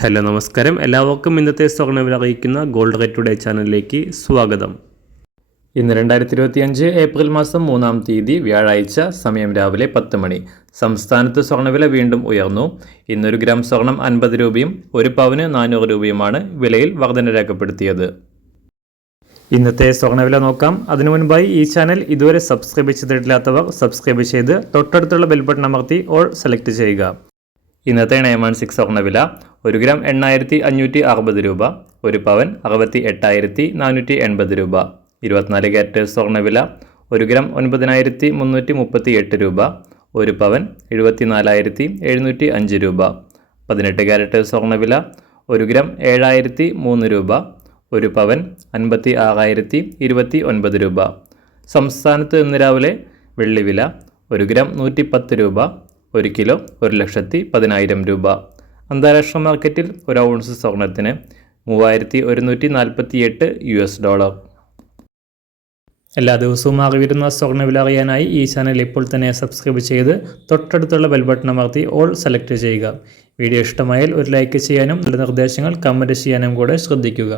Hello നമസ്കാരം, എല്ലാവർക്കും ഇന്നത്തെ സ്വർണ്ണവില അറിയിക്കുന്ന ഗോൾഡ് റേറ്റ് ടുഡേ ചാനലിലേക്ക് സ്വാഗതം. ഇന്ന് 2025 ഏപ്രിൽ മാസം 3-ാം തീയതി വ്യാഴാഴ്ച, സമയം രാവിലെ 10 മണി. സംസ്ഥാനത്ത് സ്വർണ്ണവില വീണ്ടും ഉയർന്നു. ഇന്നൊരു ഗ്രാം സ്വർണം 50 രൂപയും ഒരു പവന് 400 രൂപയുമാണ് വിലയിൽ വർധന രേഖപ്പെടുത്തിയത്. ഇന്നത്തെ സ്വർണ്ണവില നോക്കാം. അതിനു മുൻപായി ഈ ചാനൽ ഇതുവരെ സബ്സ്ക്രൈബ് ചെയ്തിട്ടില്ലാത്തവർ സബ്സ്ക്രൈബ് ചെയ്ത് തൊട്ടടുത്തുള്ള ബെൽ ബട്ടൺ അമർത്തി ഓൾ സെലക്ട് ചെയ്യുക. ഇന്നത്തെ 916 സ്വർണ്ണവില 1 ഗ്രാം 8560 രൂപ, ഒരു പവൻ 68,480 രൂപ. 24 ക്യാരറ്റ് സ്വർണ്ണവില 1 ഗ്രാം 9338 രൂപ, ഒരു പവൻ 74,705 രൂപ. 18 ക്യാരറ്റ് സ്വർണ്ണവില 1 ഗ്രാം 7003 രൂപ, ഒരു പവൻ 56,029 രൂപ. സംസ്ഥാനത്ത് ഇന്ന് രാവിലെ വെള്ളിവില 1 ഗ്രാം 110 രൂപ, 1 കിലോ 1,10,000 രൂപ. അന്താരാഷ്ട്ര മാർക്കറ്റിൽ ഒരു ഔൺസ് സ്വർണത്തിന് $3,148. എല്ലാ ദിവസവും അറിവിരുന്ന സ്വർണ്ണവില അറിയാനായി ഈ ചാനൽ ഇപ്പോൾ തന്നെ സബ്സ്ക്രൈബ് ചെയ്ത് തൊട്ടടുത്തുള്ള ബെൽ ബട്ടൺ അമർത്തി ഓൾ സെലക്ട് ചെയ്യുക. വീഡിയോ ഇഷ്ടമായാൽ ഒരു ലൈക്ക് ചെയ്യാനും നല്ല നിർദ്ദേശങ്ങൾ കമൻറ്റ് ചെയ്യാനും കൂടെ ശ്രദ്ധിക്കുക.